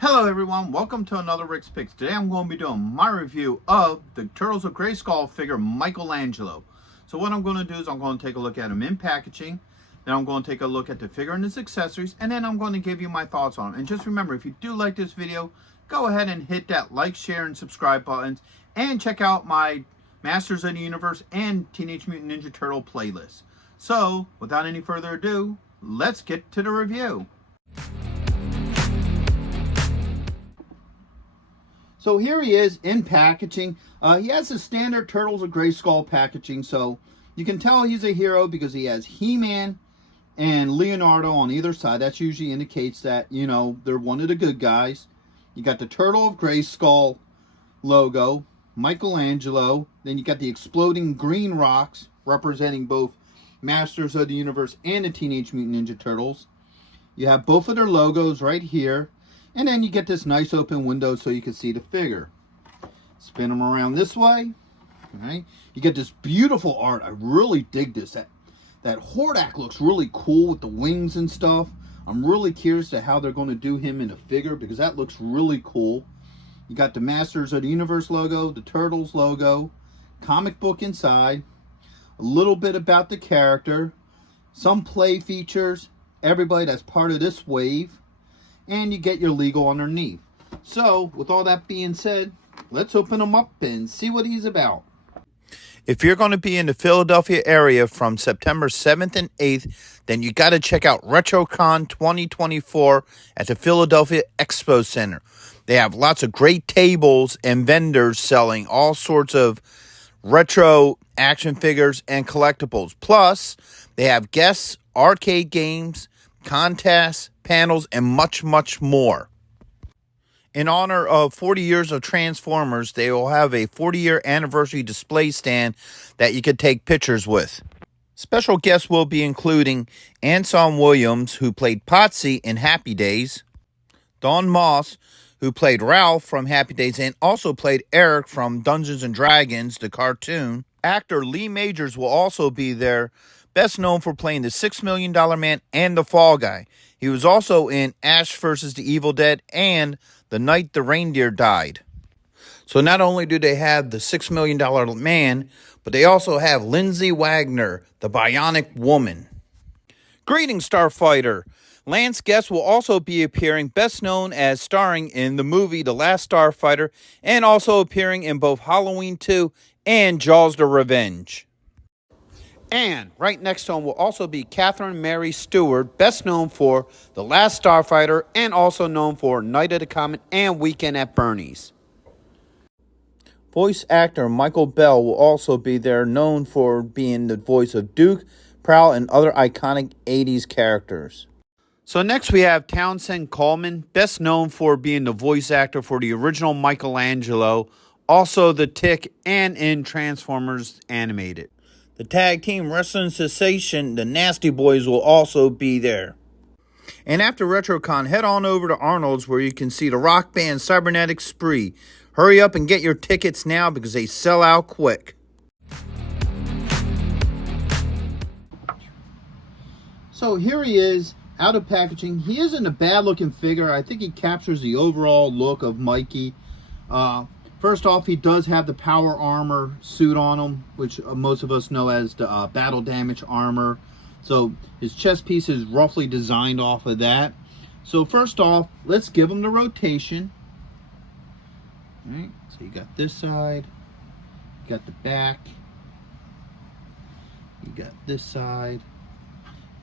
Hello everyone, welcome to another Rick's Picks. Today I'm going to be doing my review of the Turtles of Grayskull figure Michelangelo. So what I'm going to do is I'm going to take a look at him in packaging, then I'm going to take a look at the figure and his accessories, and then I'm going to give you my thoughts on him. And just remember, if you do like this video, go ahead and hit that like, share, and subscribe buttons, and check out my Masters of the Universe and Teenage Mutant Ninja Turtle playlist. So without any further ado, let's get to the review. So here he is in packaging. He has the standard Turtles of Grayskull packaging, so you can tell he's a hero because he has He-Man and Leonardo on either side. That usually indicates that, you know, they're one of the good guys. You got the Turtle of Grayskull logo, Michelangelo. Then you got the exploding green rocks representing both Masters of the Universe and the Teenage Mutant Ninja Turtles. You have both of their logos right here. And then you get this nice open window so you can see the figure. Spin them around this way. All right. You get this beautiful art. I really dig this. That Hordak looks really cool with the wings and stuff. I'm really curious to how they're going to do him in a figure because that looks really cool. You got the Masters of the Universe logo, the Turtles logo, comic book inside, a little bit about the character, some play features, everybody that's part of this wave, and you get your legal underneath. So, with all that being said, let's open him up and see what he's about. If you're going to be in the Philadelphia area from September 7th and 8th, then you got to check out RetroCon 2024 at the Philadelphia Expo Center. They have lots of great tables and vendors selling all sorts of retro action figures and collectibles. Plus, they have guests, arcade games, contests, panels, and much, much more. In honor of 40 years of Transformers, they will have a 40-year anniversary display stand that you could take pictures with. Special guests will be including Anson Williams, who played Potsy in Happy Days, Don Moss, who played Ralph from Happy Days and also played Eric from Dungeons & Dragons, the cartoon. Actor Lee Majors will also be there, best known for playing the $6 Million Man and the Fall Guy. He was also in Ash vs. the Evil Dead and The Night the Reindeer Died. So not only do they have the $6 Million Man, but they also have Lindsay Wagner, the Bionic Woman. Greetings, Starfighter! Lance Guest will also be appearing, best known as starring in the movie The Last Starfighter, and also appearing in both Halloween 2 and Jaws the Revenge. And right next to him will also be Catherine Mary Stewart, best known for The Last Starfighter and also known for Night of the Comet and Weekend at Bernie's. Voice actor Michael Bell will also be there, known for being the voice of Duke, Prowl, and other iconic 80s characters. So next we have Townsend Coleman, best known for being the voice actor for the original Michelangelo, also the Tick, and in Transformers Animated. The tag team wrestling sensation, the Nasty Boys, will also be there. And after RetroCon, head on over to Arnold's where you can see the rock band Cybernetic Spree. Hurry up and get your tickets now because they sell out quick. So here he is, out of packaging. He isn't a bad looking figure. I think he captures the overall look of Mikey. First off, he does have the power armor suit on him, which most of us know as the battle damage armor. So his chest piece is roughly designed off of that. So first off, let's give him the rotation. All right, so you got this side, you got the back, you got this side,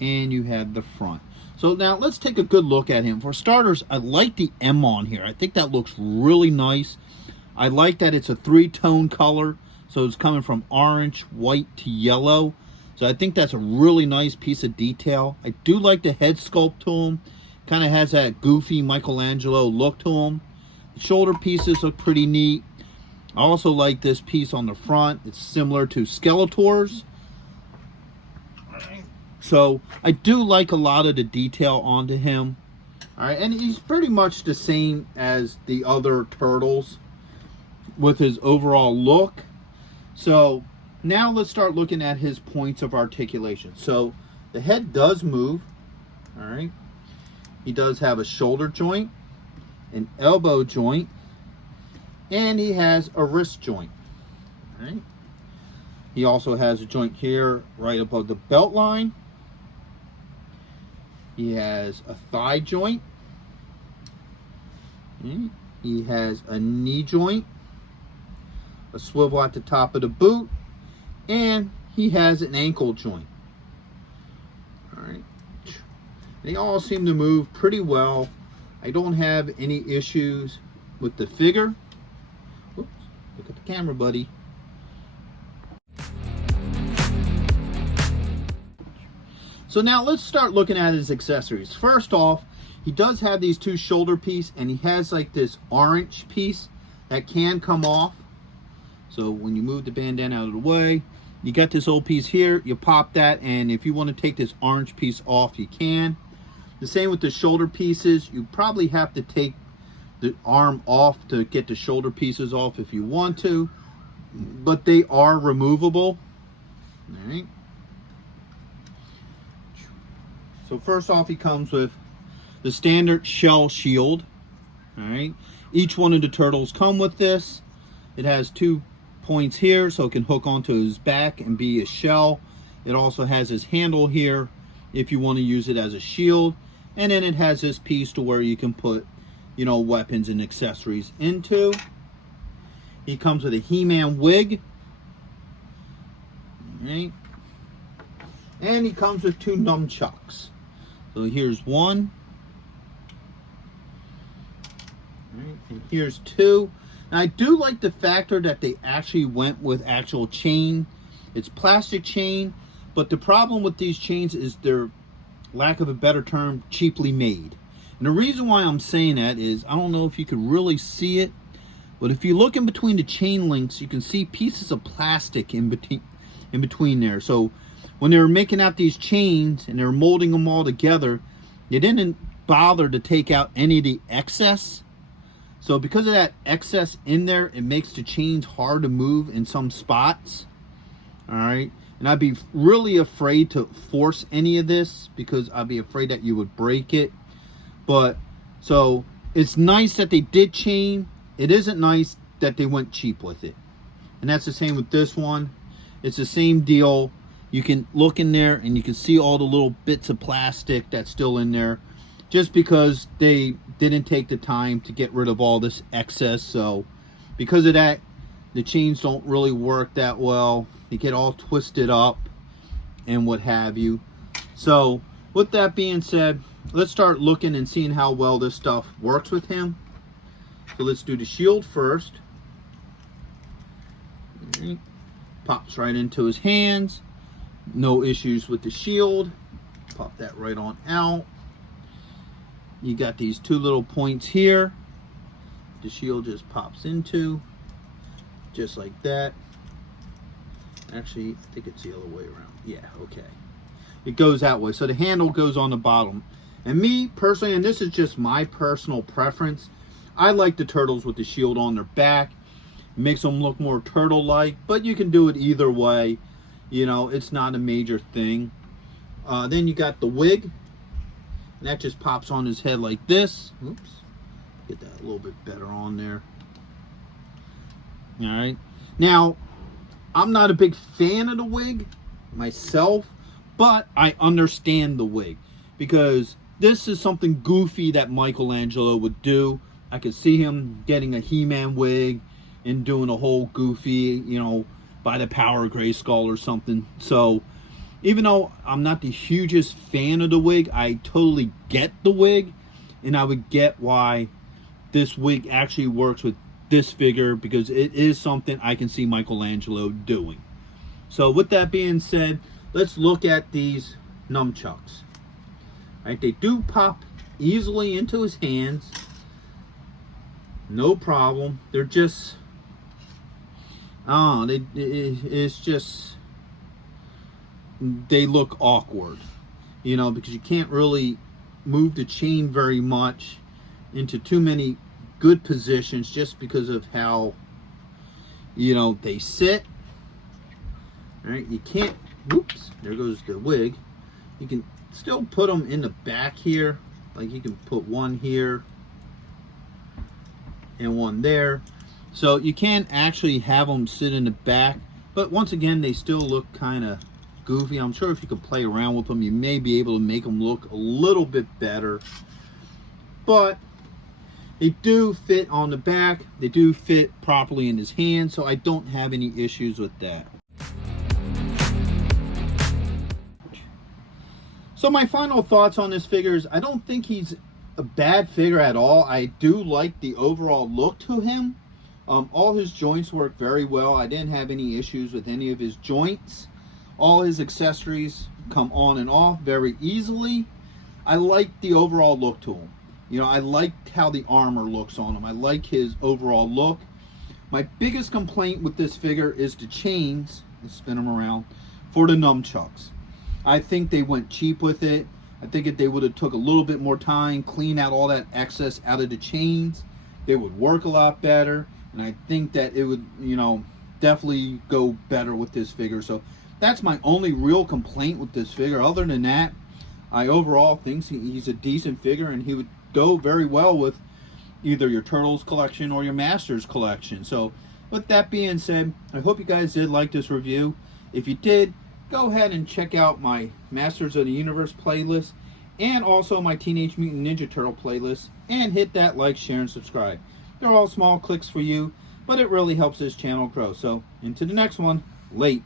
and you have the front. So now let's take a good look at him. For starters, I like the M on here. I think that looks really nice. I like that it's a three-tone color, so it's coming from orange, white to yellow. So I think that's a really nice piece of detail. I do like the head sculpt to him. Kind of has that goofy Michelangelo look to him. The shoulder pieces look pretty neat. I also like this piece on the front. It's similar to Skeletor's. So I do like a lot of the detail onto him. All right, and he's pretty much the same as the other Turtles with his overall look. So now let's start looking at his points of articulation. So the head does move. All right, he does have a shoulder joint. an elbow joint, and he has a wrist joint. All right. He also has a joint here right above the belt line. He has a thigh joint. Okay. He has a knee joint, a swivel at the top of the boot, and he has an ankle joint. All right. They all seem to move pretty well. I don't have any issues with the figure. Whoops, look at the camera, buddy. So now let's start looking at his accessories. First off, he does have these two shoulder pieces, and he has like this orange piece that can come off. So when you move the bandana out of the way, you got this old piece here, you pop that, and if you want to take this orange piece off, you can. The same with the shoulder pieces. You probably have to take the arm off to get the shoulder pieces off if you want to, but they are removable. All right. So first off, he comes with the standard shell shield. All right. Each one of the turtles come with this. It has 2 points here, so it can hook onto his back and be a shell. It also has his handle here if you want to use it as a shield. And then it has this piece to where you can put, you know, weapons and accessories into. He comes with a He-Man wig. All right. And he comes with 2 nunchucks. So here's 1. All right. And here's 2. Now I do like the factor that they actually went with actual chain. It's plastic chain, but the problem with these chains is they're, lack of a better term, cheaply made. And the reason why I'm saying that is, I don't know if you could really see it, but if you look in between the chain links, you can see pieces of plastic in between there. So when they were making out these chains and they're molding them all together, they didn't bother to take out any of the excess. So because of that excess in there, it makes the chains hard to move in some spots. All right. And I'd be really afraid to force any of this because I'd be afraid that you would break it. But so it's nice that they did chain. It isn't nice that they went cheap with it. And that's the same with this one. It's the same deal. You can look in there and you can see all the little bits of plastic that's still in there, just because they didn't take the time to get rid of all this excess. So because of that, the chains don't really work that well. They get all twisted up and what have you. So with that being said, let's start looking and seeing how well this stuff works with him. So let's do the shield first. All right. Pops right into his hands. No issues with the shield. Pop that right on out. You got these 2 little points here. The shield just pops into, just like that. Actually, I think it's the other way around. Yeah, okay. It goes that way. So the handle goes on the bottom. And me, personally, and this is just my personal preference, I like the turtles with the shield on their back. It makes them look more turtle-like, but you can do it either way. You know, it's not a major thing. Then you got the wig. And that just pops on his head like this. Oops. Get that a little bit better on there. All right. Now, I'm not a big fan of the wig myself, but I understand the wig because this is something goofy that Michelangelo would do. I could see him getting a He-Man wig and doing a whole goofy, you know, by the power of Grayskull or something. So even though I'm not the hugest fan of the wig, I totally get the wig, and I would get why this wig actually works with this figure, because it is something I can see Michelangelo doing. So with that being said, let's look at these nunchucks. Right, they do pop easily into his hands. No problem. They're just, it's just, they look awkward, you know, because you can't really move the chain very much into too many good positions just because of how, you know, they sit. All right, you can't, whoops, there goes the wig. You can still put them in the back here, like you can put one here, and one there. So you can actually have them sit in the back, but once again, they still look kind of goofy. I'm sure if you could play around with them, you may be able to make them look a little bit better. But they do fit on the back. They do fit properly in his hand, so I don't have any issues with that. So my final thoughts on this figure is I don't think he's a bad figure at all. I do like the overall look to him. All his joints work very well. I didn't have any issues with any of his joints. All his accessories come on and off very easily. I like the overall look to him. You know, I like how the armor looks on him. I like his overall look. My biggest complaint with this figure is the chains, let's spin them around, for the nunchucks. I think they went cheap with it. I think if they would have took a little bit more time, clean out all that excess out of the chains, they would work a lot better. And I think that it would, you know, definitely go better with this figure. So that's my only real complaint with this figure. Other than that, I overall think he's a decent figure, and he would go very well with either your Turtles collection or your Masters collection. So with that being said, I hope you guys did like this review. If you did, go ahead and check out my Masters of the Universe playlist and also my Teenage Mutant Ninja Turtle playlist, and hit that like, share, and subscribe. They're all small clicks for you, but it really helps this channel grow. So, into the next one. Late.